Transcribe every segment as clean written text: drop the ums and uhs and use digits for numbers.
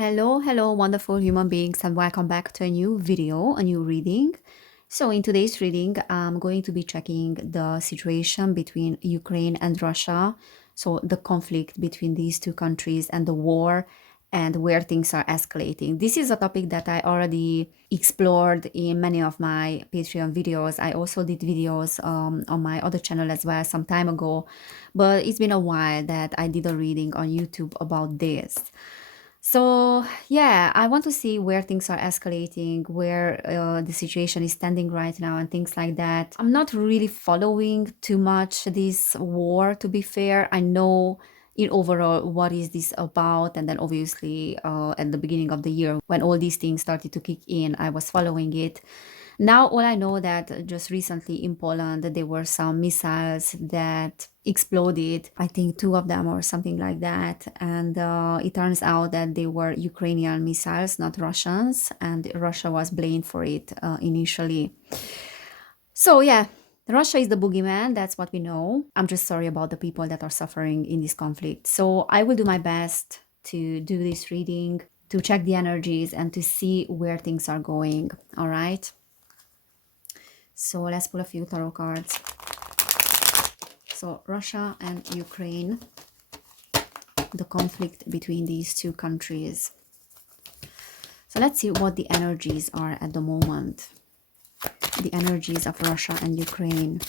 Hello, wonderful human beings, and welcome back to a new video, a new reading. So, in today's reading, I'm going to be checking the situation between Ukraine and Russia. So, the conflict between these two countries and the war and where things are escalating. This is a topic that I already explored in many of my Patreon videos. I also did videos on my other channel as well some time ago, but it's been a while that I did a reading on YouTube about this. So, yeah, I want to see where things are escalating, where the situation is standing right now, and things like that. I'm not really following too much this war, to be fair. I know in overall what is this about, and then obviously at the beginning of the year when all these things started to kick in, I was following it. Now, all I know that just recently in Poland, there were some missiles that exploded. I think two of them or something like that. And it turns out that they were Ukrainian missiles, not Russians. And Russia was blamed for it initially. So, yeah, Russia is the boogeyman. That's what we know. I'm just sorry about the people that are suffering in this conflict. So, I will do my best to do this reading, to check the energies, and to see where things are going. All right. So let's pull a few tarot cards. So Russia and Ukraine, the conflict between these two countries. So let's see what the energies are at the moment. The energies of Russia and Ukraine.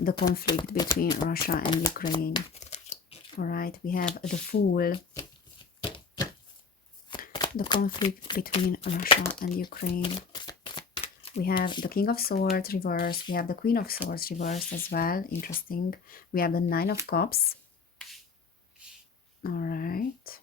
The conflict between Russia and Ukraine. All right, we have the Fool. The conflict between Russia and Ukraine. We have the King of Swords reversed. We have the Queen of Swords reversed as well. Interesting. We have the Nine of Cups. All right.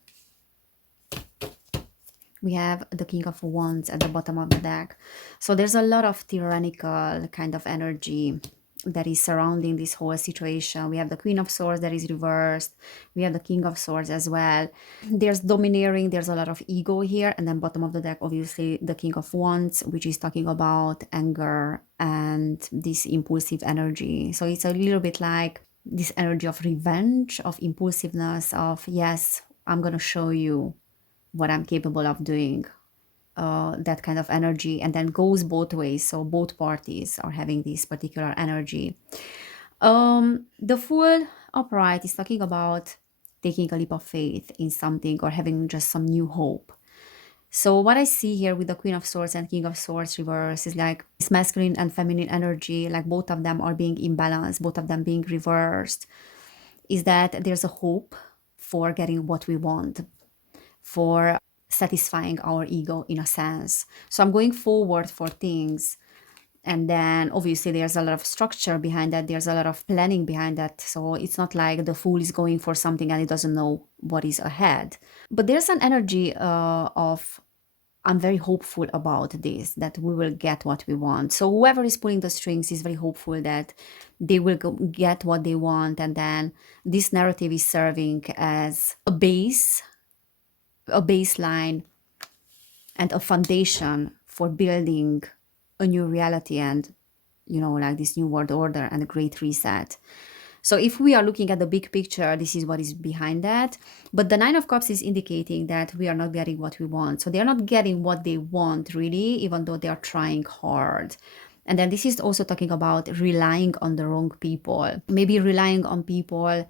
We have the King of Wands at the bottom of the deck. So there's a lot of tyrannical kind of energy that is surrounding this whole situation. We have the Queen of Swords that is reversed. We have the King of Swords as well. There's domineering, there's a lot of ego here. And then bottom of the deck, obviously, the King of Wands, which is talking about anger and this impulsive energy. So it's a little bit like this energy of revenge, of impulsiveness, of, yes, I'm going to show you what I'm capable of doing. That kind of energy, and then goes both ways. So both parties are having this particular energy. The Fool upright is talking about taking a leap of faith in something or having just some new hope. So what I see here with the Queen of Swords and King of Swords reverse is like this masculine and feminine energy, like both of them are being imbalanced, both of them being reversed, is that there's a hope for getting what we want, for satisfying our ego in a sense. So I'm going forward for things. And then obviously there's a lot of structure behind that. There's a lot of planning behind that. So it's not like the Fool is going for something and he doesn't know what is ahead. But there's an energy of, I'm very hopeful about this, that we will get what we want. So whoever is pulling the strings is very hopeful that they will get what they want. And then this narrative is serving as a baseline and a foundation for building a new reality and, like this new world order and a great reset. So if we are looking at the big picture, this is what is behind that. But the Nine of Cups is indicating that we are not getting what we want. So they're not getting what they want really, even though they are trying hard. And then this is also talking about relying on the wrong people, maybe relying on people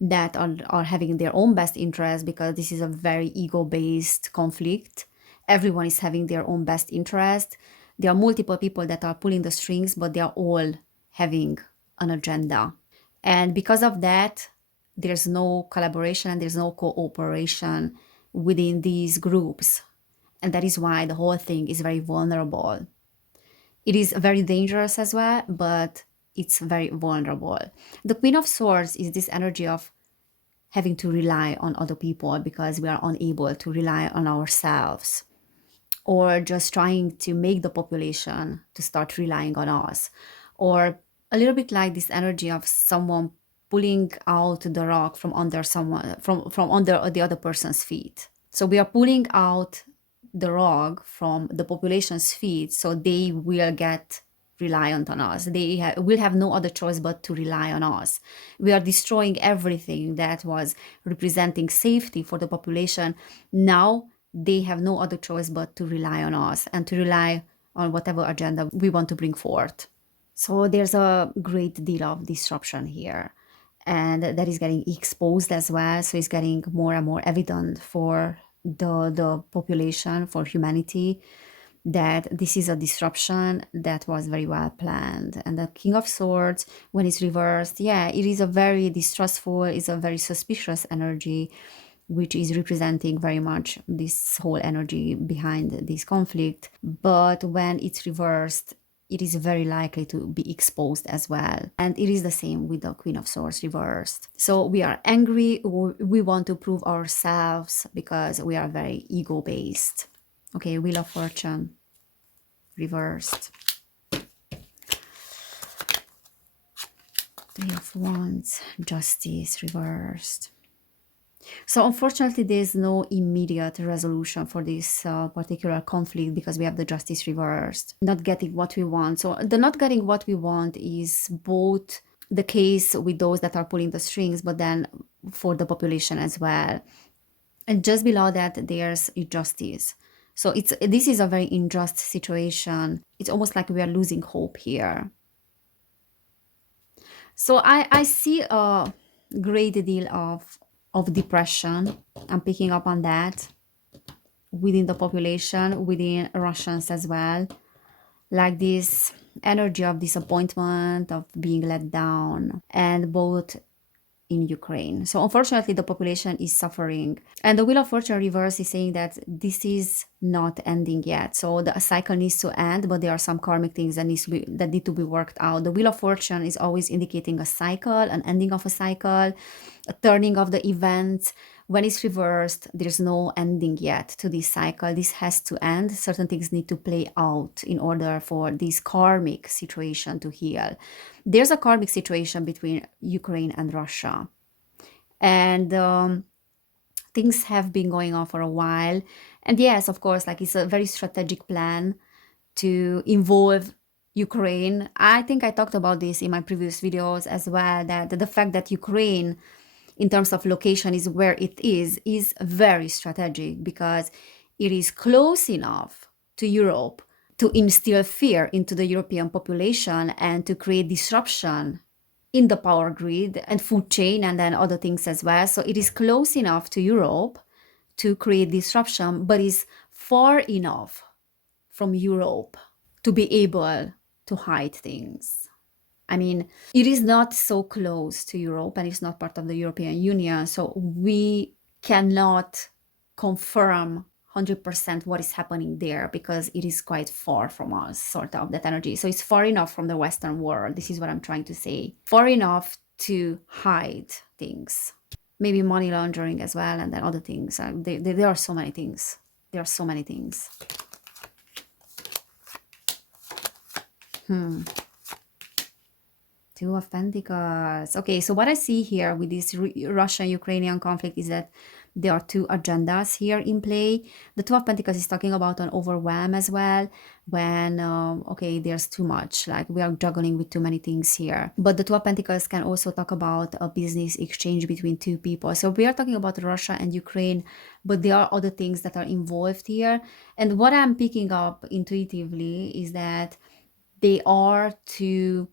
that are having their own best interest, because this is a very ego-based conflict. Everyone is having their own best interest. There are multiple people that are pulling the strings, but they are all having an agenda. And because of that, there's no collaboration and there's no cooperation within these groups. And that is why the whole thing is very vulnerable. It is very dangerous as well, but it's very vulnerable. The Queen of Swords is this energy of having to rely on other people because we are unable to rely on ourselves, or just trying to make the population to start relying on us, or a little bit like this energy of someone pulling out the rock from under someone, from under the other person's feet. So we are pulling out the rock from the population's feet so they will get reliant on us. They will have no other choice but to rely on us. We are destroying everything that was representing safety for the population. Now they have no other choice but to rely on us and to rely on whatever agenda we want to bring forth. So there's a great deal of disruption here, and that is getting exposed as well. So it's getting more and more evident for the population, for humanity, that this is a disruption that was very well planned. And the King of Swords, when it's reversed, yeah, it is a very distrustful, it's a very suspicious energy, which is representing very much this whole energy behind this conflict. But when it's reversed, it is very likely to be exposed as well. And it is the same with the Queen of Swords reversed. So we are angry, we want to prove ourselves because we are very ego based. Okay, Wheel of Fortune reversed. Three of Wands, Justice reversed. So unfortunately, there's no immediate resolution for this particular conflict because we have the Justice reversed. Not getting what we want. So the not getting what we want is both the case with those that are pulling the strings, but then for the population as well. And just below that, there's justice. So this is a very unjust situation. It's almost like we are losing hope here. So I see a great deal of depression. I'm picking up on that within the population, within Russians as well. Like this energy of disappointment, of being let down, and both in Ukraine. So unfortunately, the population is suffering. And the Wheel of Fortune reverse is saying that this is not ending yet. So the cycle needs to end, but there are some karmic things that need to be worked out. The Wheel of Fortune is always indicating a cycle, an ending of a cycle, a turning of the events. When it's reversed, there's no ending yet to this cycle. This has to end. Certain things need to play out in order for this karmic situation to heal. There's a karmic situation between Ukraine and Russia. And things have been going on for a while. And yes, of course, like it's a very strategic plan to involve Ukraine. I think I talked about this in my previous videos as well, that the fact that Ukraine, in terms of location, is where it is very strategic because it is close enough to Europe to instill fear into the European population and to create disruption in the power grid and food chain and then other things as well. So it is close enough to Europe to create disruption, but is far enough from Europe to be able to hide things. I mean, it is not so close to Europe and it's not part of the European Union, so we cannot confirm 100% what is happening there because it is quite far from us, sort of, that energy. So it's far enough from the Western world. This is what I'm trying to say. Far enough to hide things. Maybe money laundering as well, and then other things. There are so many things. There are so many things. Two of Pentacles. Okay, so what I see here with this Russian-Ukrainian conflict is that there are two agendas here in play. The Two of Pentacles is talking about an overwhelm as well, when, okay, there's too much, like we are juggling with too many things here. But the Two of Pentacles can also talk about a business exchange between two people. So we are talking about Russia and Ukraine, but there are other things that are involved here. And what I'm picking up intuitively is that there are two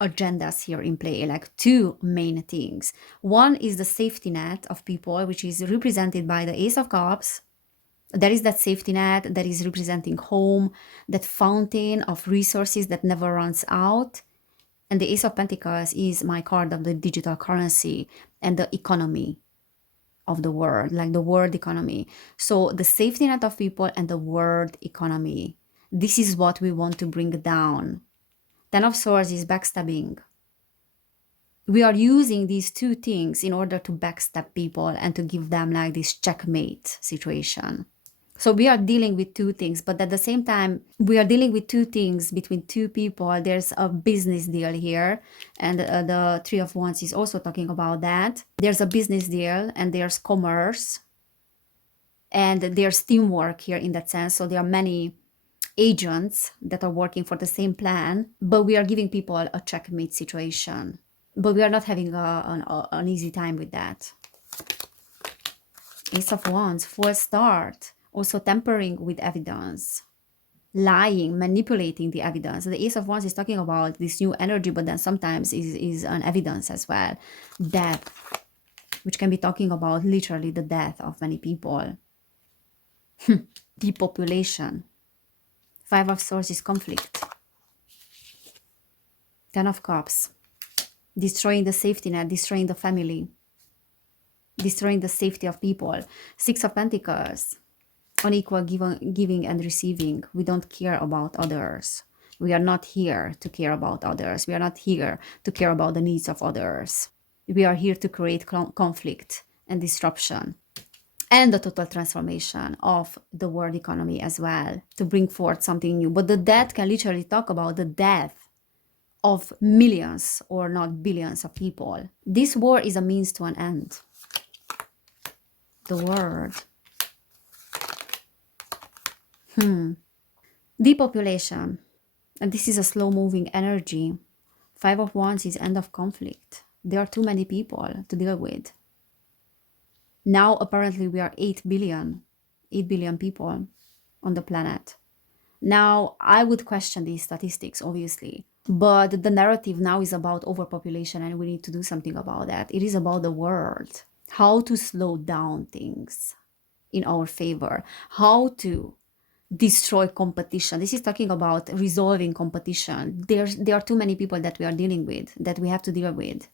agendas here in play, like two main things. One is the safety net of people, which is represented by the Ace of Cups. There is that safety net that is representing home, that fountain of resources that never runs out. And the Ace of Pentacles is my card of the digital currency and the economy of the world, like the world economy. So the safety net of people and the world economy. This is what we want to bring down. Ten of Swords is backstabbing. We are using these two things in order to backstab people and to give them like this checkmate situation. So we are dealing with two things, but at the same time, we are dealing with two things between two people. There's a business deal here, and the Three of Wands is also talking about that. There's a business deal, and there's commerce, and there's teamwork here in that sense. So there are many agents that are working for the same plan, but we are giving people a checkmate situation. But we are not having an easy time with that. Ace of Wands, false start, also tampering with evidence, lying, manipulating the evidence. The Ace of Wands is talking about this new energy, but then sometimes is an evidence as well. Death, which can be talking about literally the death of many people. Depopulation. Five of Swords is conflict. Ten of Cups. Destroying the safety net, destroying the family, destroying the safety of people. Six of Pentacles. Unequal giving and receiving. We don't care about others. We are not here to care about others. We are not here to care about the needs of others. We are here to create conflict and disruption. And the total transformation of the world economy as well, to bring forth something new. But the death can literally talk about the death of millions or not billions of people. This war is a means to an end. The World. Depopulation. And this is a slow-moving energy. Five of Wands is end of conflict. There are too many people to deal with. Now, apparently, we are 8 billion people on the planet. Now, I would question these statistics, obviously. But the narrative now is about overpopulation, and we need to do something about that. It is about the world. How to slow down things in our favor. How to destroy competition. This is talking about resolving competition. There are too many people that we are dealing with, that we have to deal with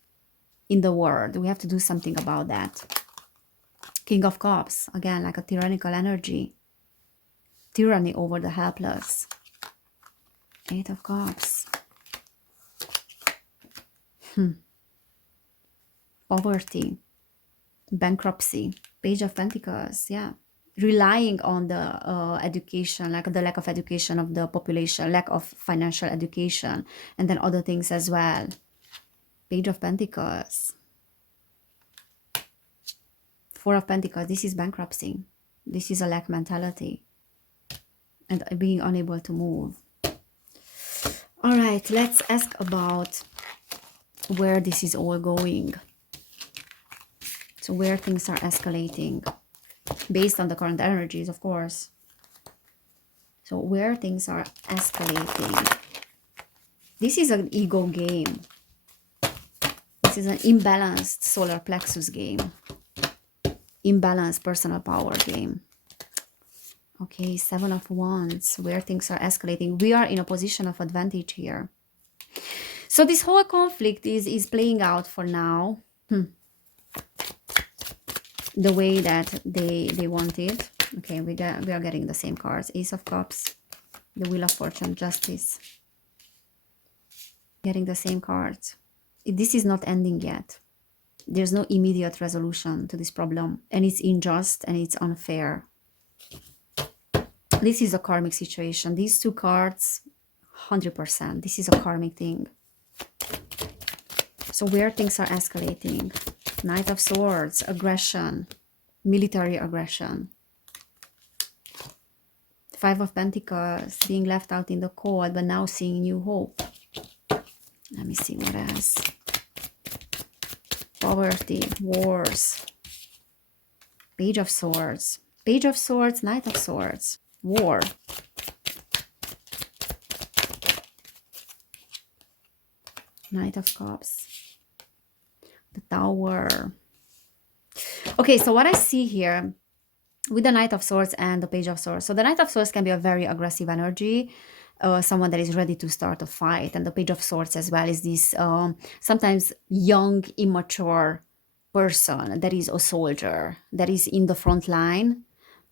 in the world. We have to do something about that. King of Cups, again, like a tyrannical energy. Tyranny over the helpless. Eight of Cups. Poverty. Bankruptcy. Page of Pentacles, yeah. Relying on the education, like the lack of education of the population, lack of financial education, and then other things as well. Page of Pentacles. Four of Pentacles, this is bankruptcy. This is a lack mentality and being unable to move. All right, let's ask about where this is all going. So where things are escalating based on the current energies, of course. So where things are escalating. This is an ego game. This is an imbalanced solar plexus game. Imbalanced personal power game. Okay, Seven of Wands, where things are escalating. We are in a position of advantage here. So this whole conflict is playing out for now. The way that they want it. Okay, we are getting the same cards. Ace of Cups, the Wheel of Fortune, Justice. Getting the same cards. This is not ending yet. There's no immediate resolution to this problem. And it's unjust and it's unfair. This is a karmic situation. These two cards, 100%. This is a karmic thing. So where things are escalating. Knight of Swords, aggression, military aggression. Five of Pentacles, being left out in the cold, but now seeing new hope. Let me see what else. Poverty, wars. Page of Swords. Page of Swords, Knight of Swords. War. Knight of Cups. The Tower. Okay, so what I see here with the Knight of Swords and the Page of Swords. So the Knight of Swords can be a very aggressive energy. Someone that is ready to start a fight. And the Page of Swords as well is this sometimes young, immature person that is a soldier, that is in the front line,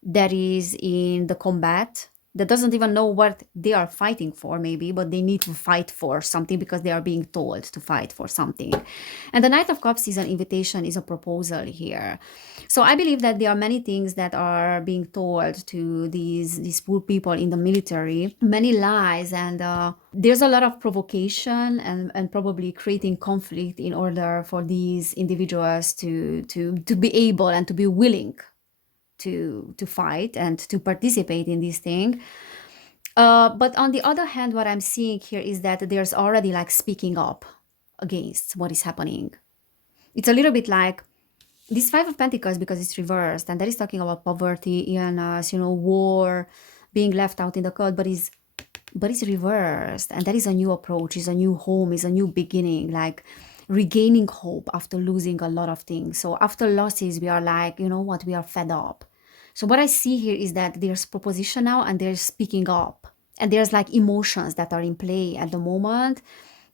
that is in the combat, that doesn't even know what they are fighting for maybe, but they need to fight for something because they are being told to fight for something. And the Knight of Cups is an invitation, is a proposal here. So I believe that there are many things that are being told to these poor people in the military, many lies, and there's a lot of provocation and probably creating conflict in order for these individuals to be able and to be willing to fight and to participate in this thing. But on the other hand, what I'm seeing here is that there's already like speaking up against what is happening. It's a little bit like this Five of Pentacles, because it's reversed, and that is talking about poverty, illness, war, being left out in the cold, but it's reversed, and that is a new approach, is a new home, is a new beginning, like regaining hope after losing a lot of things. So after losses, we are like, you know what, we are fed up. So what I see here is that there's proposition now, and there's speaking up, and there's like emotions that are in play at the moment.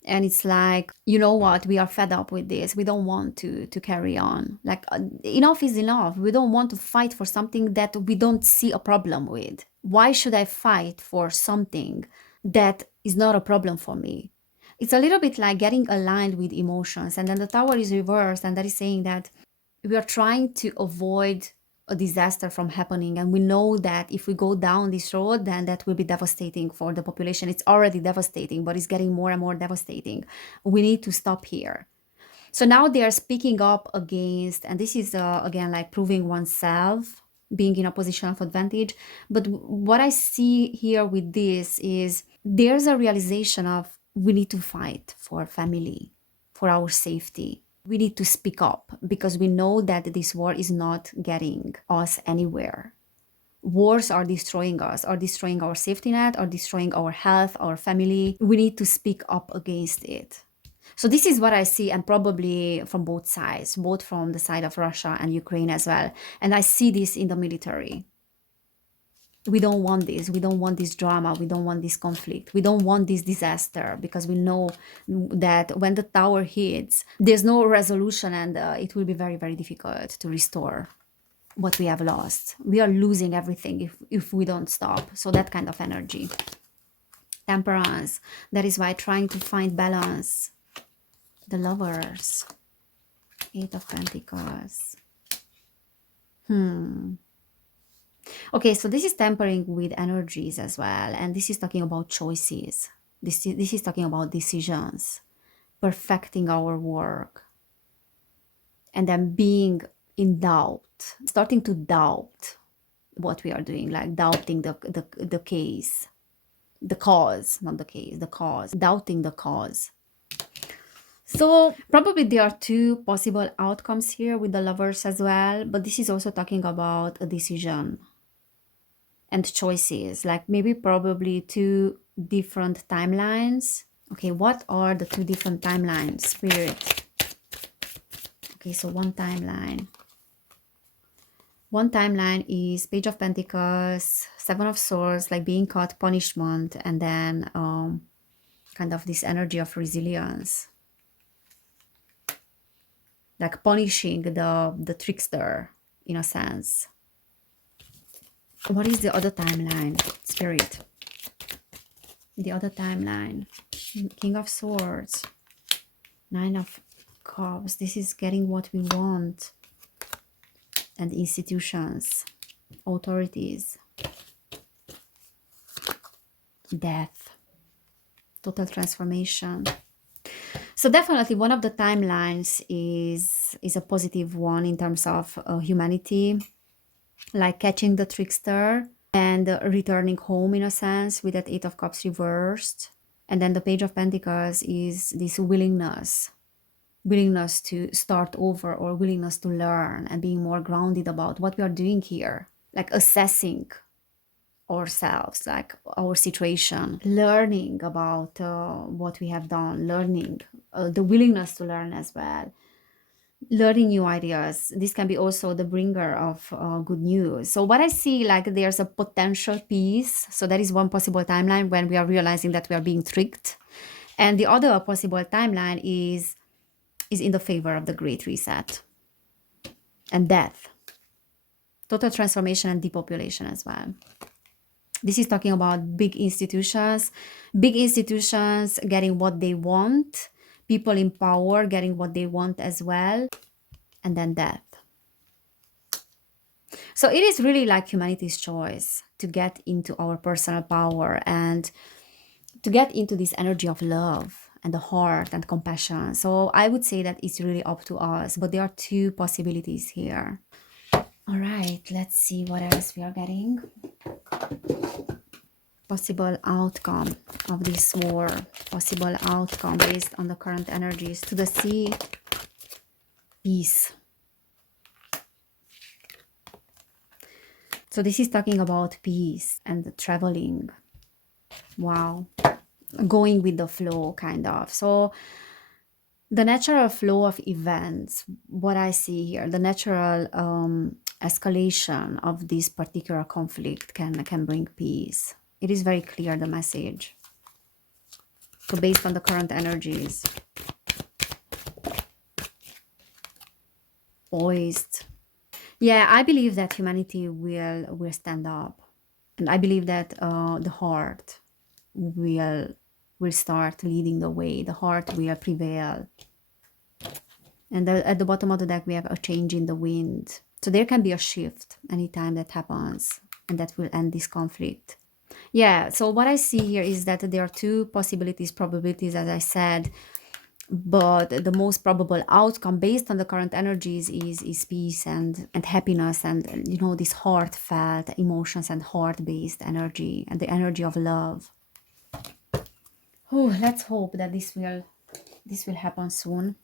And it's like, you know what, we are fed up with this, we don't want to carry on, like enough is enough. We don't want to fight for something that we don't see a problem with. Why should I fight for something that is not a problem for me? It's a little bit like getting aligned with emotions, and then the tower is reversed, and that is saying that we are trying to avoid a disaster from happening, and we know that if we go down this road, then that will be devastating for the population. It's already devastating, but it's getting more and more devastating. We need to stop here. So now they are speaking up against, and this is again like proving oneself, being in a position of advantage. But what I see here with this is there's a realization of we need to fight for family, for our safety. We need to speak up because we know that this war is not getting us anywhere. Wars are destroying us, are destroying our safety net, are destroying our health, our family. We need to speak up against it. So this is what I see, and probably from both sides, both from the side of Russia and Ukraine as well. And I see this in the military. We don't want this. We don't want this drama. We don't want this conflict. We don't want this disaster, because we know that when the tower hits, there's no resolution, and it will be very, very difficult to restore what we have lost. We are losing everything if we don't stop. So that kind of energy. Temperance. That is why trying to find balance. The Lovers. Eight of Pentacles. Okay, so this is tempering with energies as well. And this is talking about choices. This is talking about decisions. Perfecting our work. And then being in doubt. Starting to doubt what we are doing. Like doubting the case. The cause, not the case, the cause. Doubting the cause. So probably there are two possible outcomes here with the Lovers as well, but this is also talking about a decision and choices, like maybe probably two different timelines. Okay, what are the two different timelines, Spirit? Okay, so one timeline. One timeline is Page of Pentacles, Seven of Swords, like being caught, punishment, and then kind of this energy of resilience. Like punishing the trickster, in a sense. What is the other timeline, Spirit? The other timeline. King of Swords. Nine of Cups. This is getting what we want. And institutions. Authorities. Death. Total transformation. So definitely one of the timelines is a positive one in terms of humanity, like catching the trickster and returning home, in a sense, with that Eight of Cups reversed. And then the Page of Pentacles is this willingness to start over, or willingness to learn, and being more grounded about what we are doing here, like assessing ourselves, like our situation, learning about what we have done, learning, the willingness to learn as well, learning new ideas. This can be also the bringer of good news. So what I see, like there's a potential peace. So that is one possible timeline when we are realizing that we are being tricked. And the other possible timeline is in the favor of the Great Reset and death, total transformation and depopulation as well. This is talking about big institutions getting what they want, people in power getting what they want as well, and then death. So it is really like humanity's choice to get into our personal power and to get into this energy of love and the heart and compassion. So I would say that it's really up to us, but there are two possibilities here. All right, let's see what else we are getting. Possible outcome of this war, possible outcome based on the current energies. To the sea, peace. So this is talking about peace and traveling. Wow. Going with the flow, kind of. So the natural flow of events, what I see here, the natural escalation of this particular conflict can bring peace. It is very clear, the message. So based on the current energies, poised. Yeah, I believe that humanity will stand up, and I believe that the heart will start leading the way. The heart will prevail. And at the bottom of the deck, we have a change in the wind. So there can be a shift anytime that happens, and that will end this conflict. Yeah, so what I see here is that there are two possibilities, probabilities, as I said, but the most probable outcome based on the current energies is peace and happiness, and you know, this heartfelt emotions and heart-based energy and the energy of love. Oh, let's hope that this will happen soon.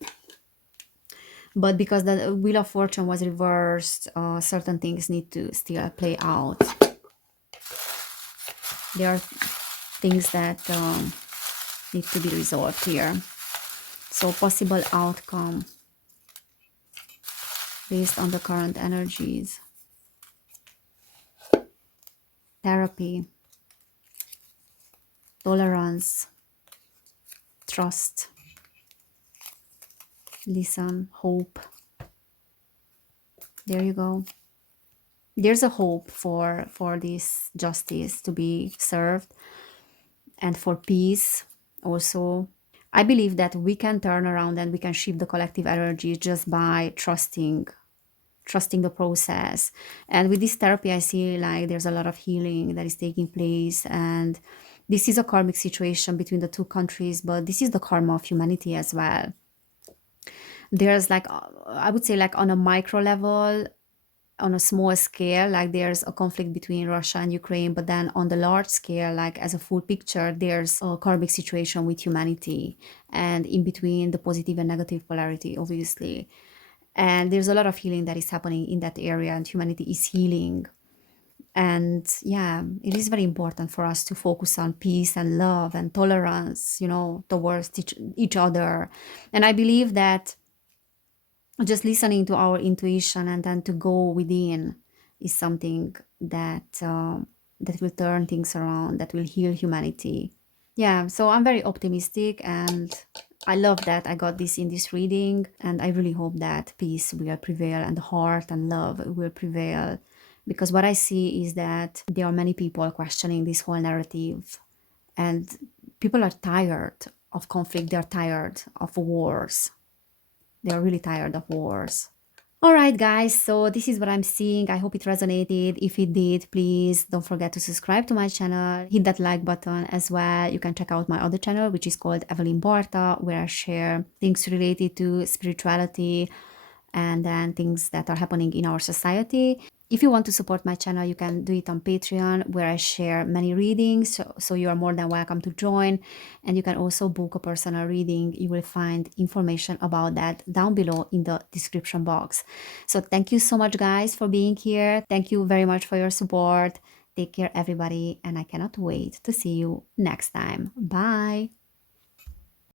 But because the wheel of fortune was reversed, certain things need to still play out. There are things that need to be resolved here. So possible outcome based on the current energies. Therapy, tolerance, trust, listen, hope. There you go. There's a hope for this justice to be served, and for peace also. I believe that we can turn around and we can shift the collective energy just by trusting the process. And with this therapy, I see like there's a lot of healing that is taking place, and this is a karmic situation between the two countries, but this is the karma of humanity as well. There's like I would say, like on a micro level, on a small scale, like there's a conflict between Russia and Ukraine, but then on the large scale, like as a full picture, there's a karmic situation with humanity, and in between the positive and negative polarity, obviously. And there's a lot of healing that is happening in that area, and humanity is healing. And yeah, it is very important for us to focus on peace and love and tolerance, you know, towards each other. And I believe that just listening to our intuition and then to go within is something that will turn things around, that will heal humanity. Yeah, so I'm very optimistic, and I love that I got this in this reading, and I really hope that peace will prevail and heart and love will prevail, because what I see is that there are many people questioning this whole narrative, and people are tired of conflict, they're tired of wars. They're really tired of wars. All right, guys, so this is what I'm seeing. I hope it resonated. If it did, please don't forget to subscribe to my channel. Hit that like button as well. You can check out my other channel, which is called Evelyn Barta, where I share things related to spirituality and then things that are happening in our society. If you want to support my channel, you can do it on Patreon, where I share many readings, so you are more than welcome to join. And you can also book a personal reading. You will find information about that down below in the description box. So thank you so much, guys, for being here. Thank you very much for your support. Take care, everybody, and I cannot wait to see you next time. Bye!